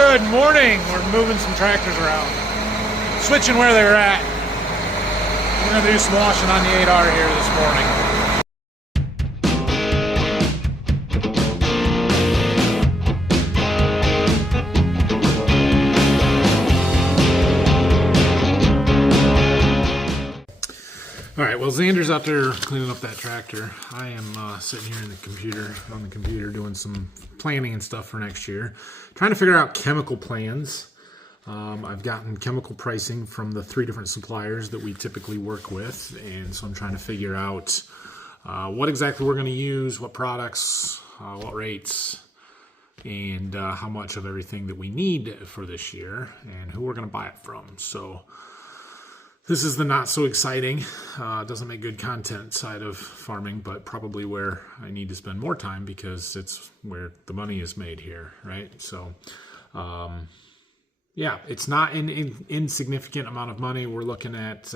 Good morning. We're moving some tractors around, switching where they're at. We're going to do some washing on the 8R here this morning. All right, well, Xander's out there cleaning up that tractor. I am sitting here on the computer doing some planning and stuff for next year, trying to figure out chemical plans. I've gotten chemical pricing from the 3 different suppliers that we typically work with, and so I'm trying to figure out what exactly we're going to use, what products, what rates, and how much of everything that we need for this year, and who we're going to buy it from. So this is the not so exciting, doesn't make good content side of farming, but probably where I need to spend more time because it's where the money is made here, right? So, yeah, it's not an insignificant amount of money. We're looking at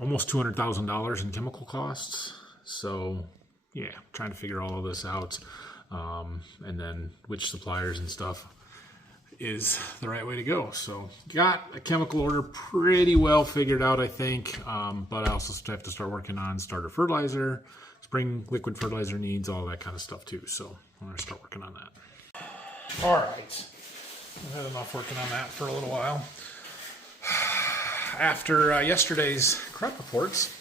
almost $200,000 in chemical costs. So, yeah, trying to figure all of this out, and then which suppliers and stuff is the right way to go. So got a chemical order pretty well figured out, I think, but I also have to start working on starter fertilizer, spring liquid fertilizer needs, all that kind of stuff too. So I'm gonna start working on that. All right, I've had enough working on that for a little while. After yesterday's crop reports,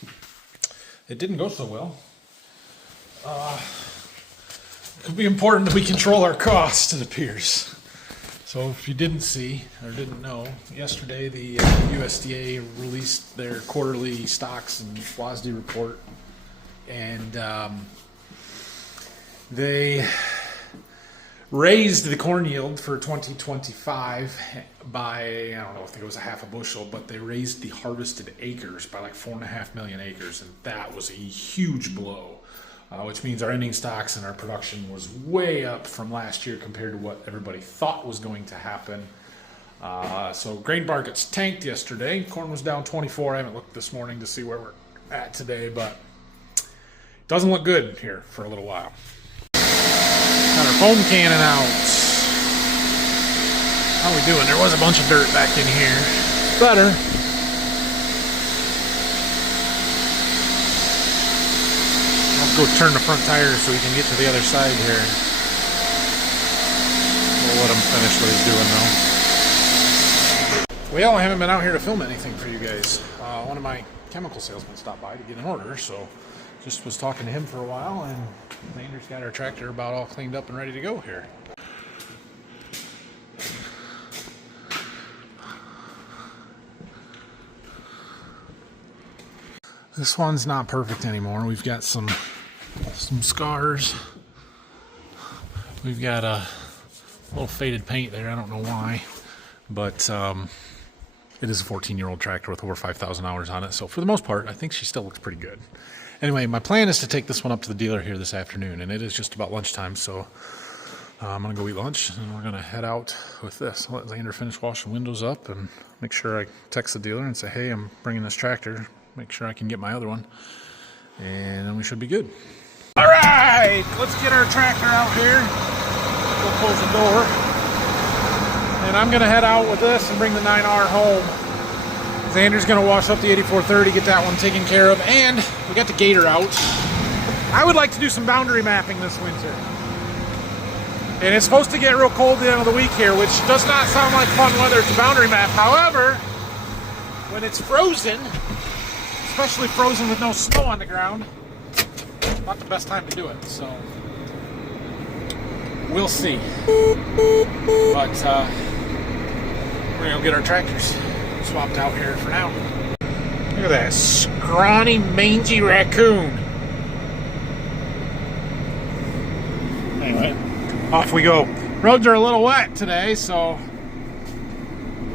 it didn't go so well. It could be important that we control our costs, it appears. So if you didn't see or didn't know, yesterday the USDA released their quarterly stocks and WASDE report, and they raised the corn yield for 2025 by, I don't know, I think it was a half a bushel, but they raised the harvested acres by like 4.5 million acres, and that was a huge blow. Which means our ending stocks and our production was way up from last year compared to what everybody thought was going to happen. So grain markets tanked yesterday. Corn was down 24. I haven't looked this morning to see where we're at today, but it doesn't look good here for a little while. Got our foam cannon out. How we doing? There was a bunch of dirt back in here. Better. Go turn the front tires so we can get to the other side here. We'll let him finish what he's doing though. Well, I haven't been out here to film anything for you guys. One of my chemical salesmen stopped by to get an order, so just was talking to him for a while, and Xander's got our tractor about all cleaned up and ready to go here. This one's not perfect anymore. We've got some scars. We've got a little faded paint there. I don't know why, but it is a 14-year-old tractor with over 5,000 hours on it. So for the most part, I think she still looks pretty good. Anyway, my plan is to take this one up to the dealer here this afternoon, and it is just about lunchtime. So I'm gonna go eat lunch, and we're gonna head out with this. I'll let Xander finish washing windows up and make sure I text the dealer and say, hey, I'm bringing this tractor. Make sure I can get my other one, and then we should be good. All right, let's get our tractor out here. We'll close the door, and I'm gonna head out with this and bring the 9R home. Xander's gonna wash up the 8430, get that one taken care of, and we got the gator out. I would like to do some boundary mapping this winter, and it's supposed to get real cold at the end of the week here, which does not sound like fun weather to boundary map. However, when it's frozen, especially frozen with no snow on the ground, not the best time to do it, so we'll see. But we're gonna get our tractors swapped out here for now. Look at that scrawny, mangy raccoon. Anyway, off we go. Roads are a little wet today, so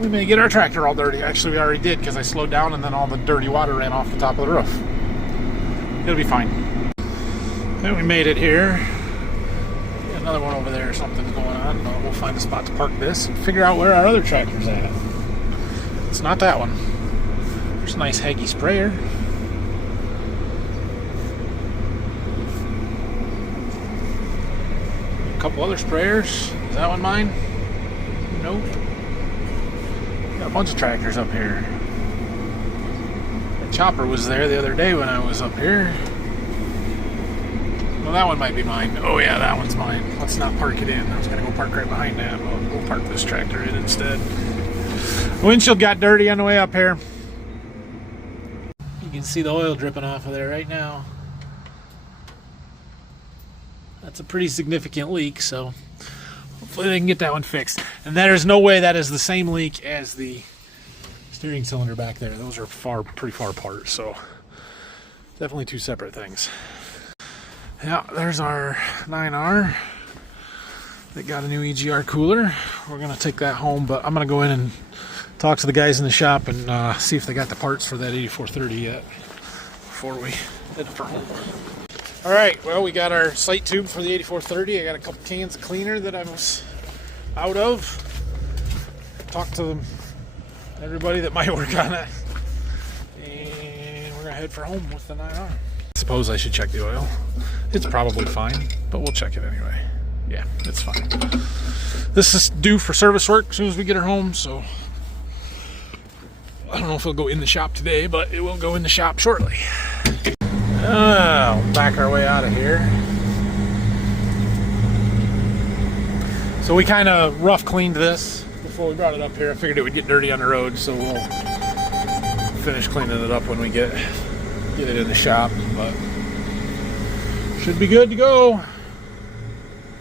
we may get our tractor all dirty. Actually, we already did because I slowed down and then all the dirty water ran off the top of the roof. It'll be fine. Then we made it here. Got another one over there, something's going on. But we'll find a spot to park this and figure out where our other tractor's at. It's not that one. There's a nice Haggy sprayer. couple other sprayers. Is that one mine? Nope. Got a bunch of tractors up here. The chopper was there the other day when I was up here. Well, that one might be mine. Oh yeah, that one's mine. Let's not park it in. I was gonna go park right behind that. We'll park this tractor in instead. The windshield got dirty on the way up here. You can see the oil dripping off of there right now. That's a pretty significant leak, so hopefully they can get that one fixed. And there's no way that is the same leak as the steering cylinder back there. Those are pretty far apart, so definitely two separate things. Yeah, there's our 9R. They got a new EGR cooler. We're gonna take that home, but I'm gonna go in and talk to the guys in the shop and see if they got the parts for that 8430 yet before we head for home. All right, well, we got our sight tube for the 8430. I got a couple cans of cleaner that I was out of. Talked to everybody that might work on it. And we're gonna head for home with the 9R. Suppose I should check the oil. It's probably fine, but we'll check it anyway. Yeah, it's fine. This is due for service work as soon as we get her home, so I don't know if it'll go in the shop today, but it will go in the shop shortly. We'll back our way out of here. So we kind of rough cleaned this before we brought it up here. I figured it would get dirty on the road, so we'll finish cleaning it up when we get it in the shop, but should be good to go,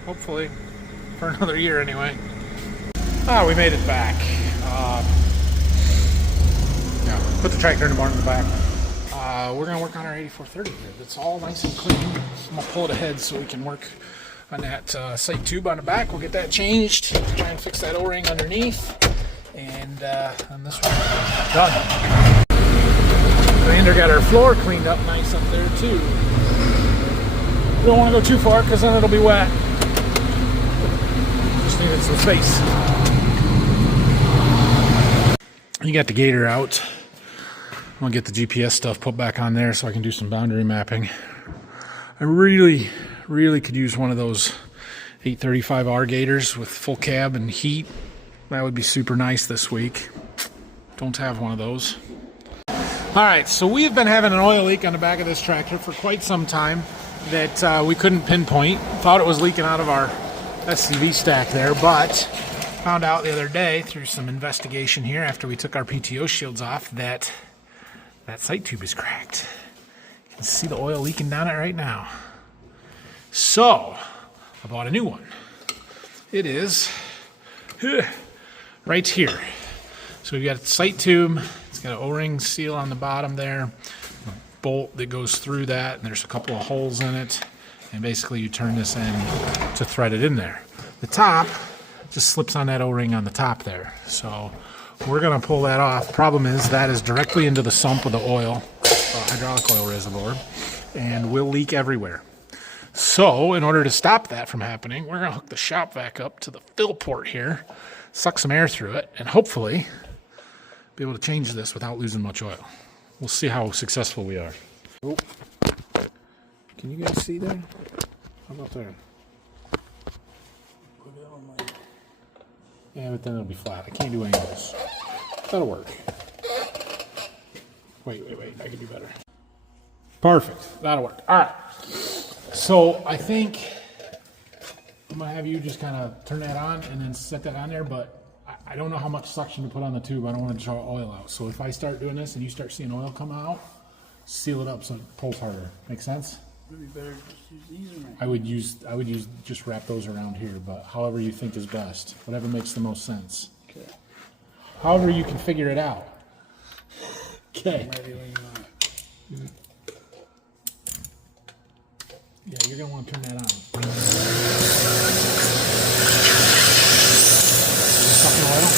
hopefully, for another year anyway. We made it back. Yeah, put the tractor in the barn in the back. We're gonna work on our 8430 here. It's all nice and clean. I'm gonna pull it ahead so we can work on that sight tube on the back. We'll get that changed, try and fix that O-ring underneath, and on this one, done. Amanda got our floor cleaned up nice up there too. We don't want to go too far because then it'll be wet. Just needed some space. You got the gator out. I'm gonna get the GPS stuff put back on there so I can do some boundary mapping. I really could use one of those 835R gators with full cab and heat. That would be super nice this week. Don't have one of those. All right, so we've been having an oil leak on the back of this tractor for quite some time that we couldn't pinpoint. Thought it was leaking out of our SCV stack there, but found out the other day through some investigation here after we took our PTO shields off that sight tube is cracked. You can see the oil leaking down it right now. So I bought a new one. It is right here. So we've got a sight tube. It's got an O-ring seal on the bottom there, a bolt that goes through that, and there's a couple of holes in it. And basically you turn this in to thread it in there. The top just slips on that O-ring on the top there. So we're gonna pull that off. Problem is that is directly into the sump of the oil, hydraulic oil reservoir, and will leak everywhere. So in order to stop that from happening, we're gonna hook the shop vac up to the fill port here, suck some air through it, and hopefully be able to change this without losing much oil. We'll see how successful we are. Oh. Can you guys see there? How about there? Yeah, but then it'll be flat. I can't do angles. That'll work. Wait. I can do better. Perfect. That'll work. All right. So I think I'm going to have you just kind of turn that on and then set that on there, but I don't know how much suction to put on the tube. I don't want to draw oil out. So if I start doing this and you start seeing oil come out, seal it up so it pulls harder. Make sense? Maybe better just use these around. I would use just wrap those around here, but however you think is best. Whatever makes the most sense. Okay. However you can figure it out. Okay. Ready when you want. Yeah, you're going to want to turn that on. Sucking oil.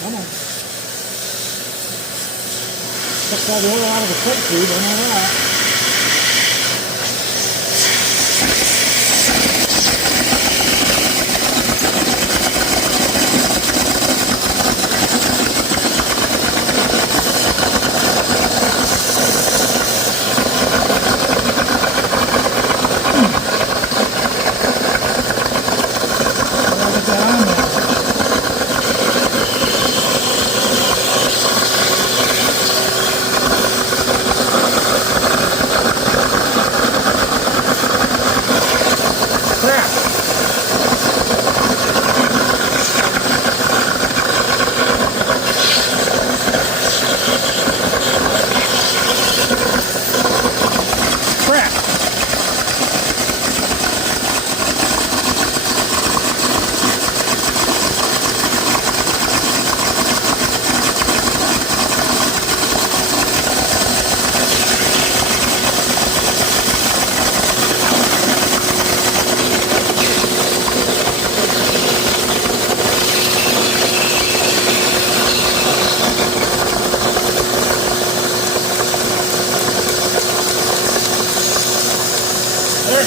Come on. Sucks all the oil out of the foot tube, I know that.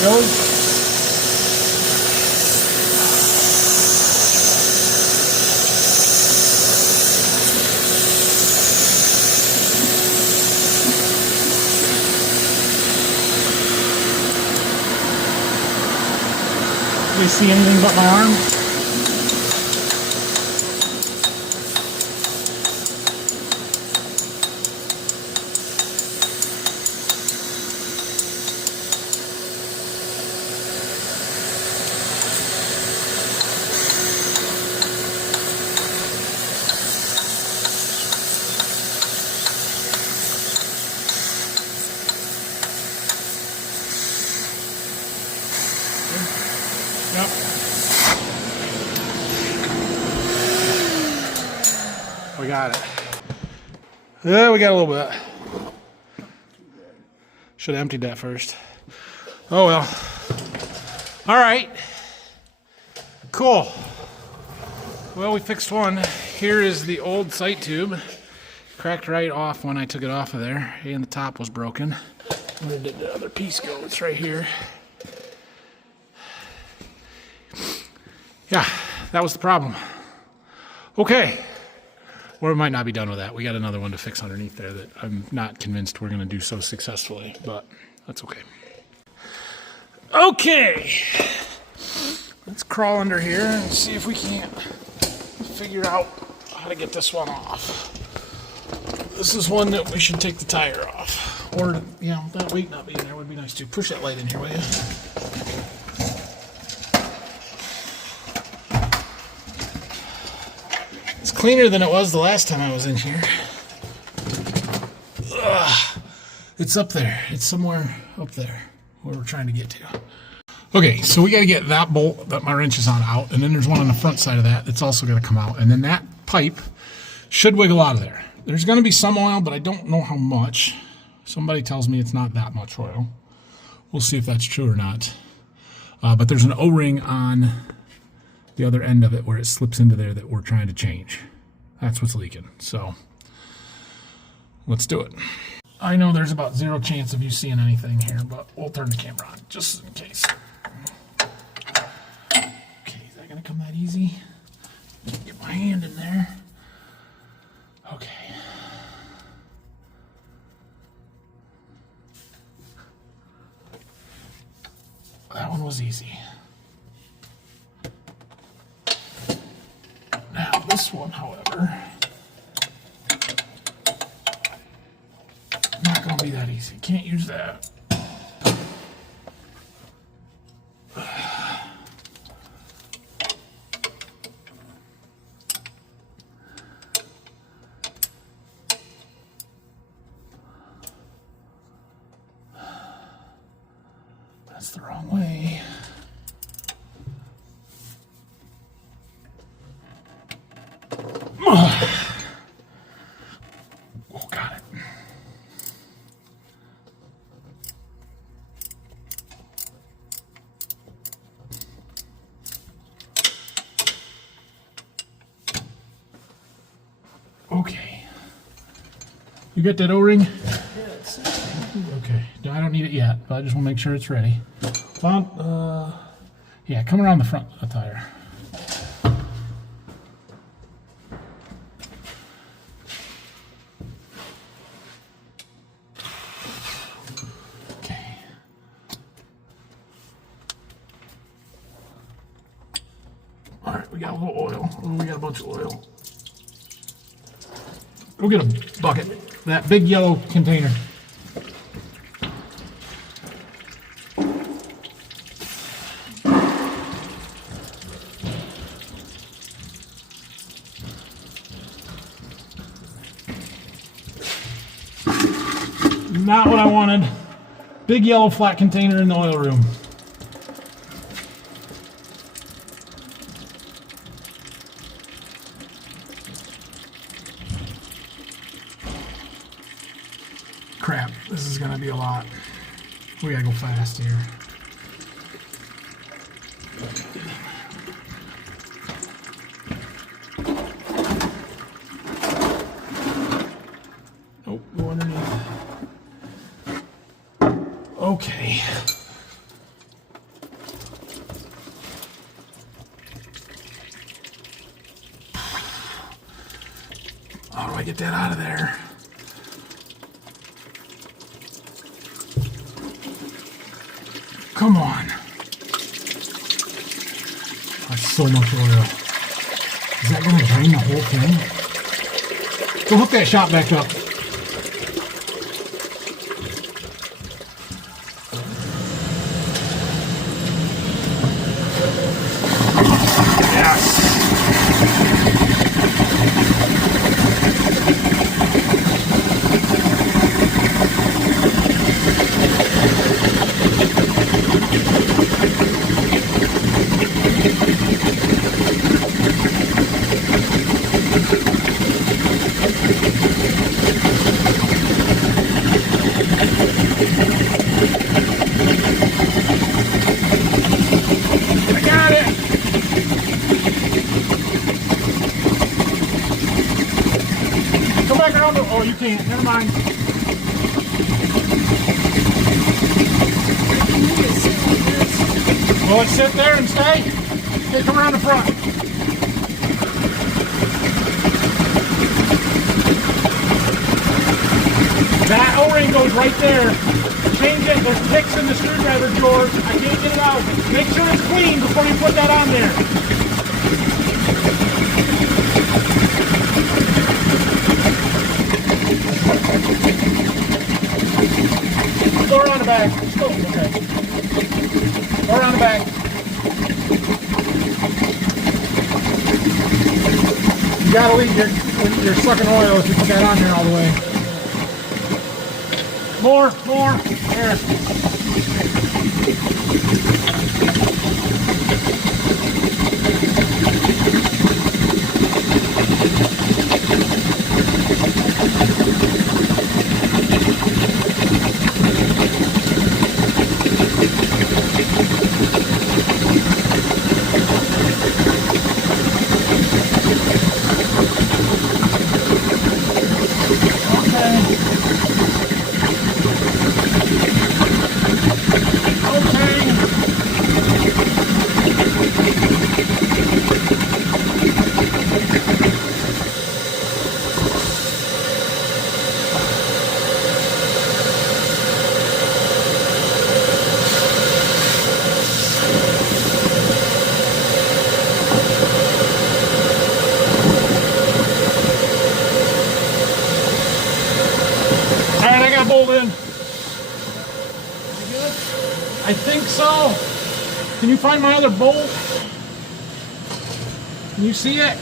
Really? Do you see anything but my arm? Yep. We got it. Yeah, we got a little bit. Should have emptied that first. Oh well. All right. Cool. Well, we fixed one. Here is the old sight tube. Cracked right off when I took it off of there, and the top was broken. Where did the other piece go? It's right here. Yeah, that was the problem. Okay. Or we might not be done with that. We got another one to fix underneath there that I'm not convinced we're going to do so successfully, but that's okay. Okay. Let's crawl under here and see if we can't figure out how to get this one off. This is one that we should take the tire off. Or, you know, that weight not being there would be nice too. Push that light in here, will you? It's cleaner than it was the last time I was in here. Ugh. It's up there. It's somewhere up there where we're trying to get to. Okay, so we got to get that bolt that my wrench is on out, and then there's one on the front side of that that's also going to come out, and then that pipe should wiggle out of there. There's going to be some oil, but I don't know how much. Somebody tells me it's not that much oil. We'll see if that's true or not. But there's an O-ring on the other end of it where it slips into there that we're trying to change. That's what's leaking. So let's do it. I know there's about zero chance of you seeing anything here, but we'll turn the camera on just in case. Okay, is that gonna come that easy? Get my hand in there. Okay. That one was easy. Now this one, however, not going to be that easy. Can't use that. That's the wrong way. Oh, got it. Okay. You got that O-ring? Yes. Okay. No, I don't need it yet, but I just want to make sure it's ready. Yeah, come around the front of the tire. Okay. All right, we got a little oil. Oh, we got a bunch of oil. Go get a bucket. That big yellow container. Not what I wanted. Big yellow flat container in the oil room. Crap, this is gonna be a lot. We gotta go fast here. Nope, go underneath. Okay. to get that out of there. Come on. That's so much oil. Is that going to drain the whole thing? Go hook that shop back up. Yes. Oh, you can't. Never mind. Will it sit there and stay? Hey, come around the front. That O-ring goes right there. Change it. There's picks in the screwdriver drawers. I can't get it out. Make sure it's clean before you put that on there. Go around the back. Oh, okay. Go around the back. You gotta leave your sucking oil if you put that on there all the way. More. There. Bolt in. I think so. Can you find my other bolt? Can you see it?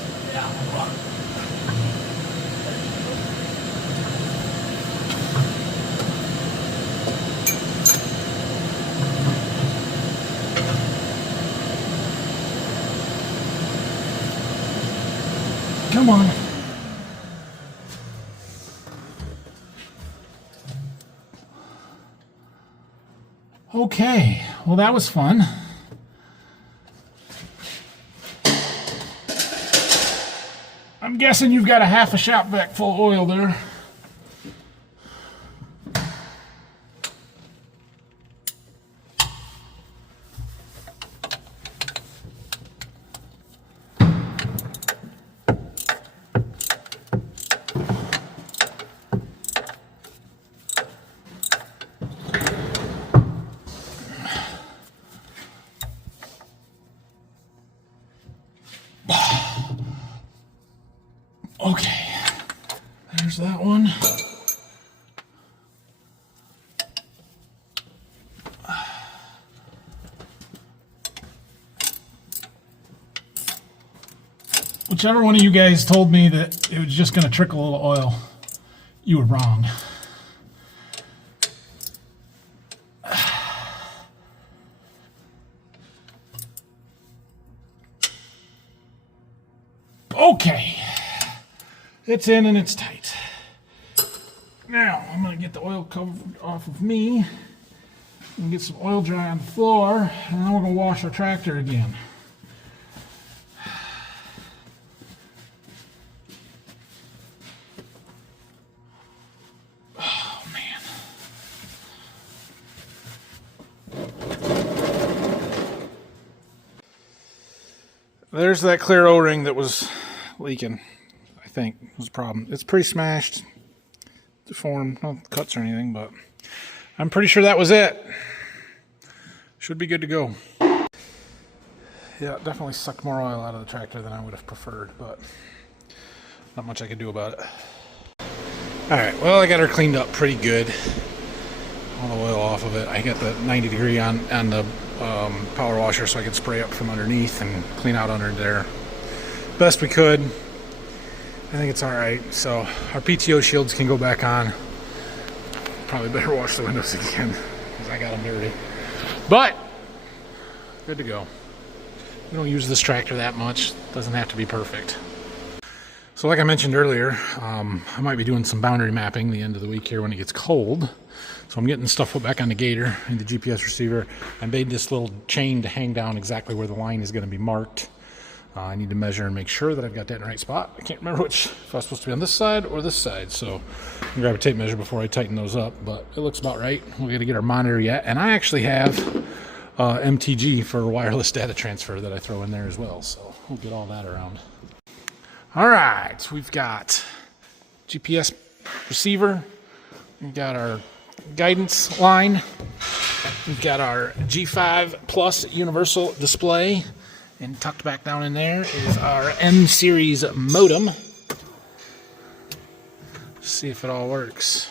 Come on. Okay, well that was fun. I'm guessing you've got a half a shop vac full of oil there. Okay, there's that one. Whichever one of you guys told me that it was just going to trickle a little oil, you were wrong. Okay. It's in and it's tight. Now, I'm going to get the oil covered off of me and get some oil dry on the floor, and then we're going to wash our tractor again. Oh, man. There's that clear O-ring that was leaking. I think was the problem. It's pretty smashed, deformed, no cuts or anything, but I'm pretty sure that was it. Should be good to go. Yeah, it definitely sucked more oil out of the tractor than I would have preferred, but not much I could do about it. All right, well, I got her cleaned up pretty good. All the oil off of it. I got the 90 degree on the power washer so I could spray up from underneath and clean out under there best we could. I think it's all right. So our PTO shields can go back on. Probably better wash the windows again because I got them dirty. But good to go. We don't use this tractor that much. Doesn't have to be perfect. So like I mentioned earlier, I might be doing some boundary mapping the end of the week here when it gets cold. So I'm getting stuff put back on the gator and the GPS receiver. I made this little chain to hang down exactly where the line is going to be marked. I need to measure and make sure that I've got that in the right spot. I can't remember which, if I was supposed to be on this side or this side. So I'm going to grab a tape measure before I tighten those up, but it looks about right. We're going to get our monitor yet. And I actually have MTG for wireless data transfer that I throw in there as well. So we'll get all that around. All right, we've got GPS receiver. We've got our guidance line. We've got our G5 Plus universal display. And tucked back down in there is our M series modem. Let's see if it all works.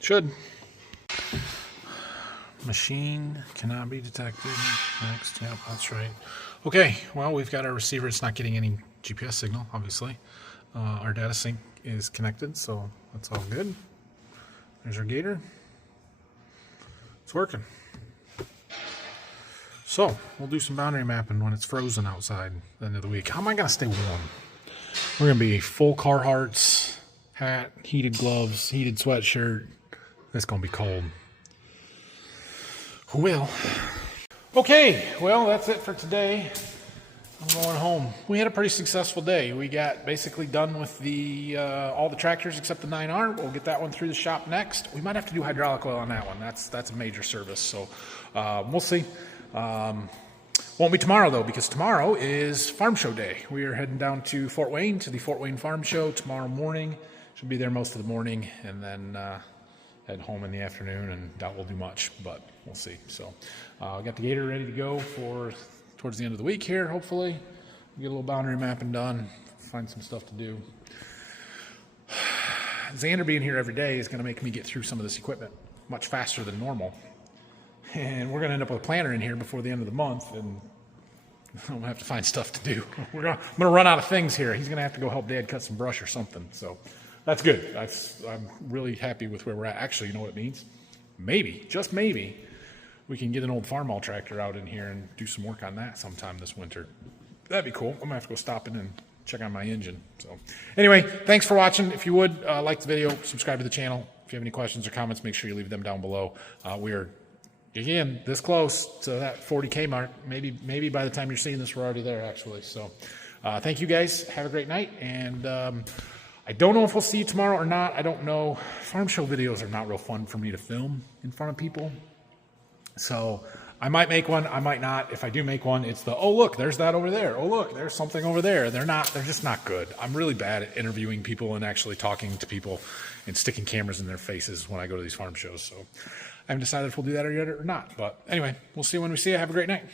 Should. Machine cannot be detected. Next, yep, that's right. Okay, well, we've got our receiver. It's not getting any GPS signal, obviously. Our data sync is connected, so that's all good. There's our gator. It's working. So, we'll do some boundary mapping when it's frozen outside at the end of the week. How am I going to stay warm? We're going to be full Carhartts, hat, heated gloves, heated sweatshirt. It's going to be cold. Well. Okay, well, that's it for today. I'm going home. We had a pretty successful day. We got basically done with the all the tractors except the 9R. We'll get that one through the shop next. We might have to do hydraulic oil on that one. That's a major service, so we'll see. Won't be tomorrow, though, because tomorrow is Farm Show Day. We are heading down to Fort Wayne, to the Fort Wayne Farm Show tomorrow morning. Should be there most of the morning, and then head home in the afternoon, and doubt we'll do much, but we'll see. So got the gator ready to go for towards the end of the week here, hopefully. Get a little boundary mapping done, find some stuff to do. Xander being here every day is going to make me get through some of this equipment much faster than normal. And we're going to end up with a planner in here before the end of the month, and I'm going to have to find stuff to do. I'm going to run out of things here. He's going to have to go help Dad cut some brush or something. So that's good. I'm really happy with where we're at. Actually, you know what it means? Maybe, just maybe, we can get an old farm haul tractor out in here and do some work on that sometime this winter. That'd be cool. I'm going to have to go stop in and check on my engine. So anyway, thanks for watching. If you would, like the video, subscribe to the channel. If you have any questions or comments, make sure you leave them down below. We are, again, this close to that 40K mark. Maybe by the time you're seeing this, we're already there, actually. So thank you, guys. Have a great night. And I don't know if we'll see you tomorrow or not. I don't know. Farm show videos are not real fun for me to film in front of people. So I might make one. I might not. If I do make one, it's the, oh, look, there's that over there. Oh, look, there's something over there. They're just not good. I'm really bad at interviewing people and actually talking to people and sticking cameras in their faces when I go to these farm shows. So I haven't decided if we'll do that yet or not. But anyway, we'll see when we see you. Have a great night.